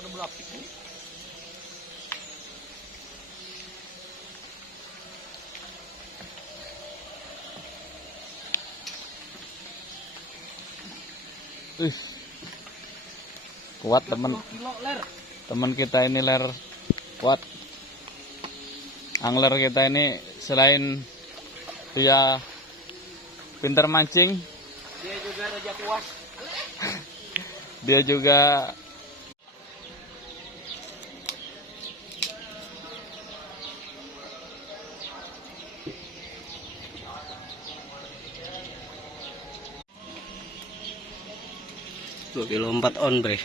udah berapik nih. Kuat teman kita ini ler, kuat. Angler kita ini selain dia pintar mancing, Dia juga raja kuas. dia juga Dua kilo 4 on bre.